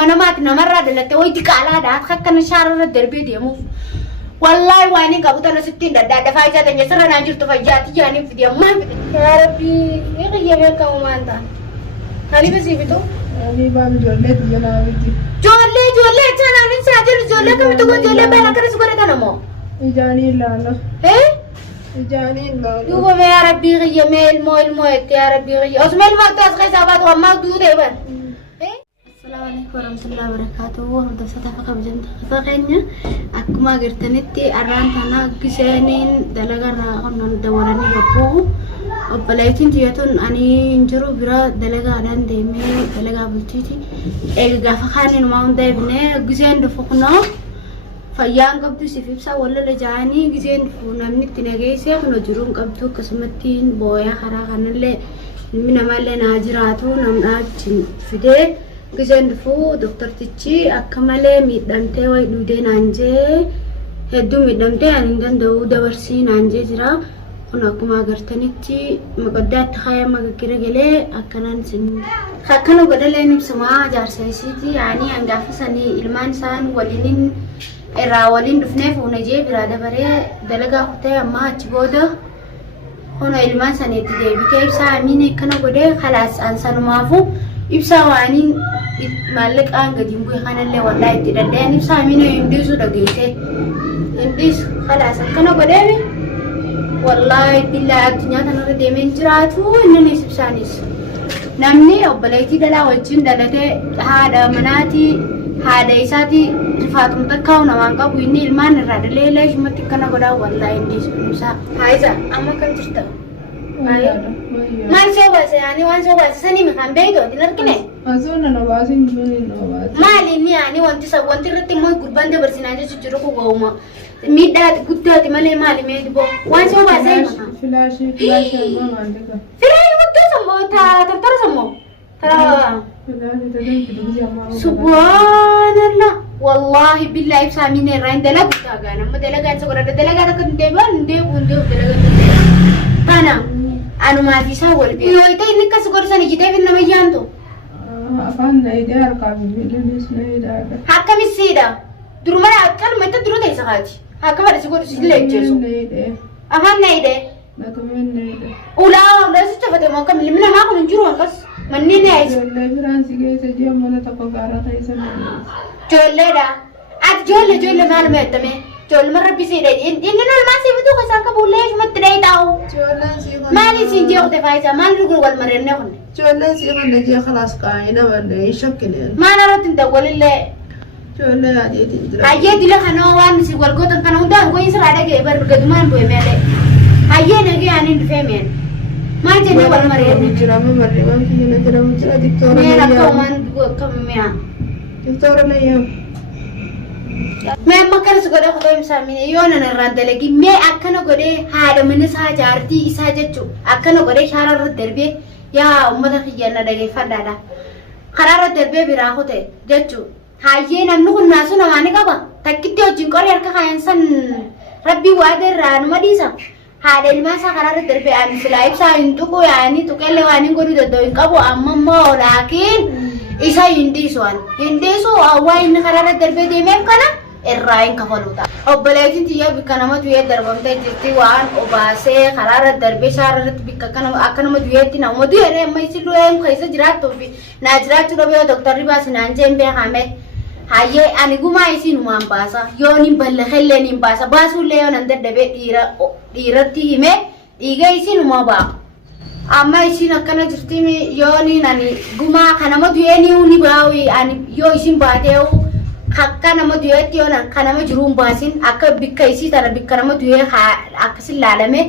ilmoo namaati namarraa dalattee wayitti qaalaadha akka shaararra darbee deemuuf wallahi waan hin qabu tana sittiin daddaadhafaa isaa tanya sirra naan jirtu fayyaati jaaniin fide ammaa fide yaa rabbii eeqiyyamee qabu maan ta'an haliba sii bitu Baan ijoollee biyya naa miti. Ijoollee chanaan isaa jiru ijoollee kamitu ijoollee baala akkanas godhatan ammoo Ijaanii ilaala. Ijaanii ilaala. Yuuba yaa rabbii qiyyamee ilmoo itti yaa rabbii qiyyamee osuma ilmoo itti as keessaa baatu ammaa duutee ban. Assalamu alaikum warahmatullahi wabarakatuh. Hordoftoota kabajamtoota faqeenya akkuma agartanitti arraan tana giseenin dalagarraa qonnaan dabalanii yabbuu obboleettiin tiyyatuun ani injiru bira dalagaadhaan deemee dalagaa bultiiti eega gaafa kaaniin maa hunda ibnee giseen dhufu kunoo fayyaan qabdu siif ibsa wallala jaanii giseen dhufu namni itti nageessee kunoo jiruun qabdu akkasumatti booyaa karaa kanallee ilmi namallee naa jiraatu namdhaa achiin fidee giseen dhufu doktortichi akka malee miidhamtee wayi dhudee naanjee hedduu miidhamtee ani hin danda'u dabarsii naanjee jira kun akkuma agartanitti maqaddaatti kaayama gaggara galee akkanaan sin akkana godhaleen ibsumaa jaarsa isiiti yaani hangaafa sanii ilmaan isaan waliin irraa waliin dhufneef hunajee biraa dabaree dalagaa kutee amma achi booda kuna ilmaan saniitti deebitee ibsaa amiin akkana godhee khalaas ansanumaafu ibsaa waaniin maallaqaan gadiin bu'e kanallee wallaa itti danda'an ibsaa amiin hindiisu dhageessee hindiisu khalaas akkana godheemi wallahi billahi addunyaa kanarra deemee jiraatu inni ibsaanis namni obboleettii dhalaa wajjin dhalatee haadha manaatii haadha isaatii rifaatum takkaa'u namaan qabu inni ilmaan irraa dhaleelee shumatti akkana godhaa wallahi hindiisu ibsaa haayiza amma kan jirta maal sobaase yaani waan sobaase sanii mikaan beeytoo din argine Asoona na baasin duuni na baasin. maali inni yaani wanti irratti immoo gurbaan dabarsinaa jechuun jiru kugooma miidhaati guddaati malee maali meedi boo waan sobaase hima Filaashii amma maallika. filaashii guddoo sammoo tartara sammoo Filaashii tajaajila fiduusi amma. subhaanallah wallahi billahi ibsaa miine irraa hin dalagu taagaan amma dalagaan isa godhadha dalagaan akka hin deebi'an dalagaan kana anumaa fi isaa wal beeku yoo ta'e inni akkas gorsan ijiteef hin nama yaantu Afaan na idee harkaa fi miidhanis na idaadha. akkamissiidha duruma qalma itti dura ta'e sakaati akka fadhisi godhu si leejjeesu Na idee. afaan na idee Na tumeen na idee. ulaa si tafate moo akkam ilmi namaa kun hin jiru akkas manneen na yaa'isu Ijoollee Firaansi keessa ji'a mana tokko gaara ta'e sana. ijoolleedha ati ijoollee maal meettame ijoollee rabbisiidha inni nolmaa si bituu keessaa akka buullee shumatti dhahee taa'u Ijoolleen sii kun. maali siin jeequte faayisaa maal dhugur wal mareennee kunne Ijoolleen sii kun dajee khalaas qaa'ee namallee hin shakkineen. maal irratti hin dawwalillee Ijoollee adeetiin jira. hayyee dila kanoo waan si wal gootan kana hundaan goyin sirraa dhagee bargadumaan bu'e meelee hayyee nagee ani dhufee meen maal jennee wal mareenne Jira amma marriban kiyya na jira jira diktoora meen akka layyaa. uumaan akkamiyaa Diktoora layyaa. mee amma akkanas godhee kutoo himsaa mine yoo nan irraan dalagi mee akkana godhee haadha mana isaa jaartii isaa jechuu akkana godhee shaara irra darbee yaa uummata kiyyanna dhageeffadhaadha karaa irra darbee biraa kute jechuu hayyee namni kun naasu namaa ni qaba takkitti wajjin qorii harka kaayan san rabbii waada irraa numa dhiisa haadha ilmaa isaa karaa irra darbee ani silaa ibsaa hin tuqu yaani tuqeellee waan hin godhuu danda'u hin qabu amma immoo laakiin isa hin dhiisu awwaa inni karaa irra darbee deemeef kana irraa hin kafaluudha. Obboleettiin tiyyaa bikka nama du'ee darbamtee jirti waan obaasee karaa irra darbee shaara irratti bikka akka nama du'eetti nama du'ee amma isin du'ee keessa jiraattuu fi naa jiraachuu dhabee doktarri baasi naan jeen beekame. Hayyee ani gumaa isin uumaan baasa yoon hin ballakellee hin baasa baasuullee yoo nan dadhabee dhiiratti himee dhiiga isin uumaa ba'a. Amma isin akkana jirti yoon ani gumaa kanama du'ee ni baa'u ani yoo isin baatee akka nama du'eetti yoo kan nama jiruun baasin akka bikka isii tana bikka nama du'ee akkasin laalame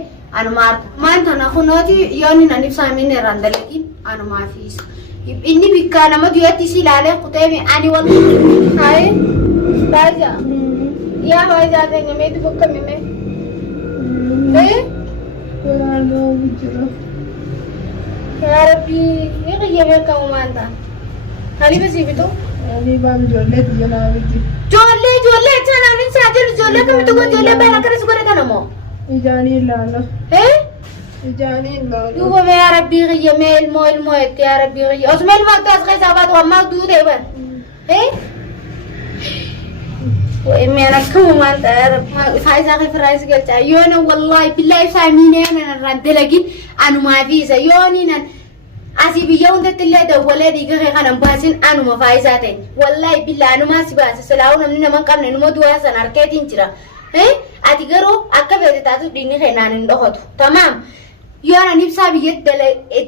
anumaa maan tana kunooti yoon nan ibsaamiin irraan dalagin anumaa fi inni bikka nama du'eetti isii laalee kuteemi ani wal haye baaja yaa baaja teenya meeti bokka mime Waanoo jira. yaa rabbii eeqiyyamee qabumaan ta'a haliba sii bituu Ani baan ijoollee biyya naa miti. ijoollee chanaan isaa jiru ijoollee kamitu ijoollee baala akkanas godhatan ammoo Ijaanii ilaala. Ijaanii ilaala. Yuuba yaa rabbii qiyyamee ilmoo itti yaa rabbii qiyya osuma ilmoo itti as keessaa baatu ammaa duutee ban وإمي أنا كم ما تعرف فايزة في الرئيس قلت يونا والله بالله ساميني أنا ردلقين أنا ما في زيوني نن أسيبي يوم تطلع دولة ديكا خانم باسين أنا ما فايزاتين والله بالله أنا ما سباس سلاونا من من كم نمو دوا سناركتين ترى أتيجرو أكبر تاتو ديني خنان ندخل تمام يونا نفسا بيجت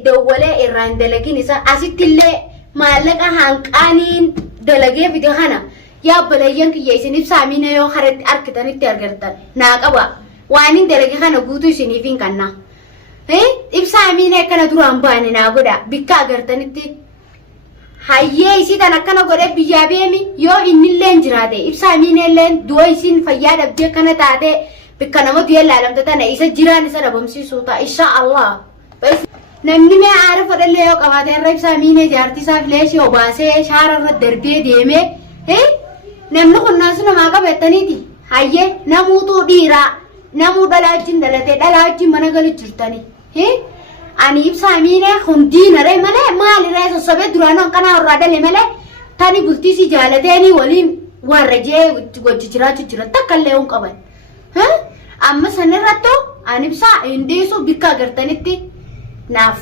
دولة إيران دلقين إسا أسيت تطلع مالك هانكانين دلقيه في دهانا يا بلايان كي يسنيب سامينا يو خرط أركتان الترجرتان ناقبا وانين دلقي خانو قوتو سنيفين كنا إب سامينا كنا دران باني ناقودا بكا أغرتان التي هايه إسي تانا كنا قودا بيجابيمي يو إني اللين جراده إب سامينا اللين دو إسين فياد أبدي كنا تاته بكا نمو ديال العالم تتانا إسا جيران إسا ربمسي سوطا إن شاء الله بس namni mee aara fadhalee yoo qabaate irra ibsaa miinee jaartii isaa fileeshii obaasee shaara irra darbee deemee namni qonnaasu namaa qabeettaniiti hayyee namuutuu dhiiraa namuu dhalaa wajjin dhalatee dhalaa wajjin mana galu jirtanii ani ibsaa miinee hundiinaree malee maalirree sossobee duraanoo kanaa irraa dhale malee tani bultiisii jaalateenii waliin warra jee wajji jiraachuu jira takkallee hin qaban amma sanirrattuu ani ibsaa hindiisuu bikka agartanitti naaf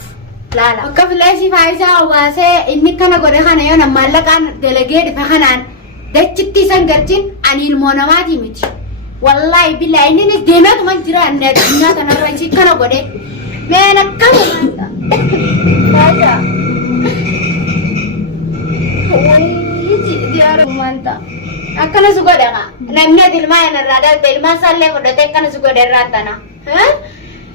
laala akka fileeshii faayisaa obaasee inni kana godhe kana yoo nama maallaqaan dalagee dhufe kanaan dachitti isan galchin ani ilmoo namaatii miti wallaahi billaa inninis deemeetuma jira inni addunyaa kanarra isii kana godhe meen akkama maanta wayii diyaara maanta akkana si godhe namni ati ilmaa yanarraa dhalte ilmaan isaallee fudhatee akkana si godhe irraa tana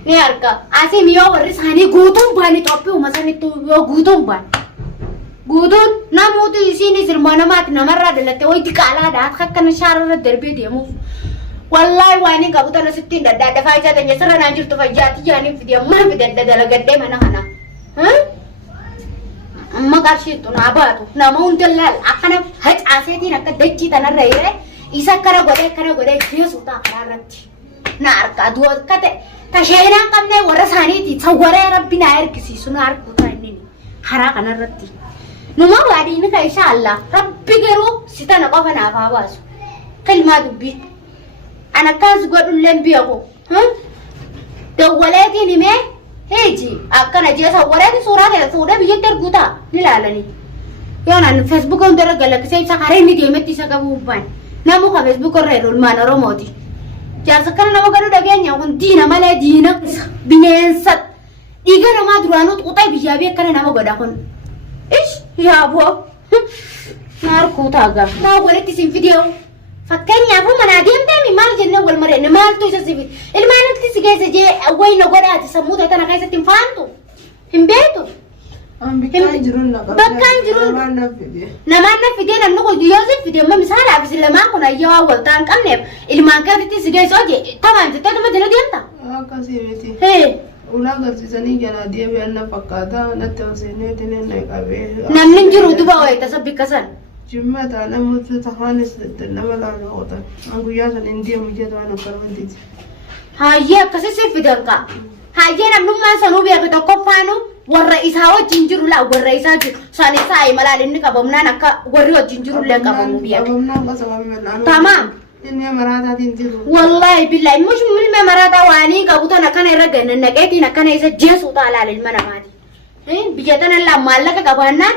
ni arga asim yoo warri isaanii guutuun baani Itoophiyaa masanitti yoo guutuun baan guutuun namoota isiinis ilmoo namaati namarraa dhalatte wayi diqaalaadha akkana shaararra darbee deemuuf wallaahi waan hin qabu tana sittiin daddaadha faayisaa tanya sirra naan jirtu fayyaati jaaniin fidee mana fidadda dalagadhee mana kana amma qarshiittu naa baatu nama hundallaal akkana hacaaseetiin akka dachii tanarra hiree isa akkana godhee geessu ta'a karaarratti na argaa du'a akka ta'e tasheenaan qabnee warra isaaniiti sawwaree rabbi naa ergisiisu na arguu taa'inni haraa kanarratti numa waadiin ka insha Allah rabbi garuu sitana qofa naaf haa baasu kalmaa dubbii an akkas godhulleen beeku dawwaleetiin himee heeji akkana jee sawwareeti suuraa ta'e fuudhee biyyatti erguu ta'a ni laalanii yoo naan feesbuuk hundarra galakkisee ibsa karee inni deemetti isa qabu ubbaan namu ka feesbuuk irra ilmaan Oromooti jaarsa kana nama godhu dhageenya kun diina malee diina bineensa dhiiga namaa duraanuu xuuxee biyyaa bee akkana nama godha kun ish yaaboo naarkuu taagaa maa walitti sin fidee fakkeenyaaf manaa deemtee maal jennee wal maree maaltu isa sifi ilmaan itti si geessa jee wayna godhaati sammuu ta'e tana keessatti hin faantu hin beektu bakkaan jiruun namaan na fidee namni kun yoo si fidee amma misaalaaf isin lamaan kun ayyaa wal ta'an qabneef ilmaan keessatti si geessa hojii tamaan jettee dhuma jala deemta. Akkasii miti. Ulaa agarsiisanii jalaa deebi'an na fakkaata natti hooseenee tineen na qabee. Namni jiru duba wayita sabbi kasan. Jimmata namoota tahaanis nama laala ootan. An guyyaa san hin deemu jedhu waan akka wantiiti. Hayyee akkasii si fidan ka. Hayyee namnummaan sanuu beeku tokkoffaanu warra isaa wajjin jiru laa warra isaa jiru. Saan isaa malaan inni qabamnaan akka warri wajjin jiru illee qabamu beeku. Qabamnaan gosa qabamnaan. Tamaam. Ilmee maraataatiin jiru. Wallahi billahi mush ilmee maraataa waanii qabu tan akkana irra ganna naqeetiin akkana isa jeesuu taalaal ilma namaati. Biyya tana laa maallaqa qabaannaan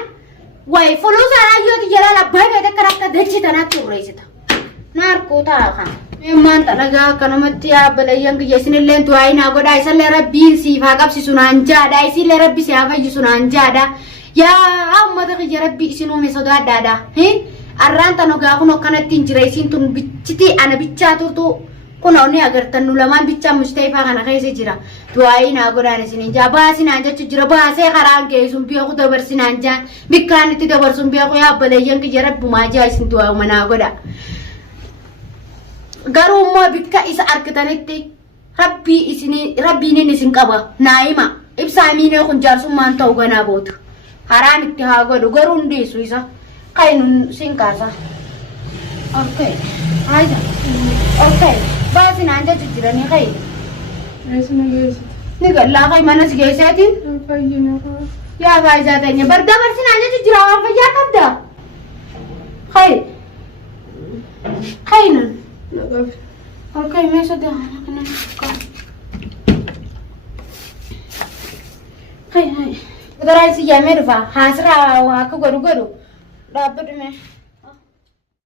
way fuluusa raayyooti jala labbaa beekte akka dachii tanaatti urreessita. Naarkuu ta'a kan. Maan talagaa akkanumatti yaabbalayyan kiyya isinillee du'aa naa godhaa isallee rabbiin siif haa qabsiisu naan jaadha isillee rabbi si haa fayyisu naan jaadha. Yaa uummata kiyya rabbi isin uume sodaadhaadha. Arraan tan ogaa kun akkanatti hin jira isin tun bichiti ana bichaa turtu kun onni agartan nu lamaan bichaa Mustafaa kana keessa jira. Du'aa naa godhaan isin jaa baasi naan jechu jira baasee karaan geessuun beeku dabarsi naan jaan bikkaan itti dabarsuun beeku yaabbalayyan kiyya rabbumaa jaa isin du'aa manaa godha. Garuu immoo bikka isa argitanitti rabbiin isin qaba naa'ima ibsaa miinee kun jaarsummaan ta'u ganaa booda haraan itti haa godhu garuu hundeessu isa kainun sin kaasa. Okay. Aja. Okay. Baasi naan jechu jiranii kai. Eesina geessite. Ni gallaa kai mana si geesseetiin. Fayyina kaa. Yaa faayisaa ta'enya barda barsi naan jechu jira waan fayyaa qabda. Kayna. Naqabe. Halkay meesha deemaa kana ka. Hay. Udaraa si yaamee dhufa. Haasira waa akka godhu. Dhaabbadhu mee.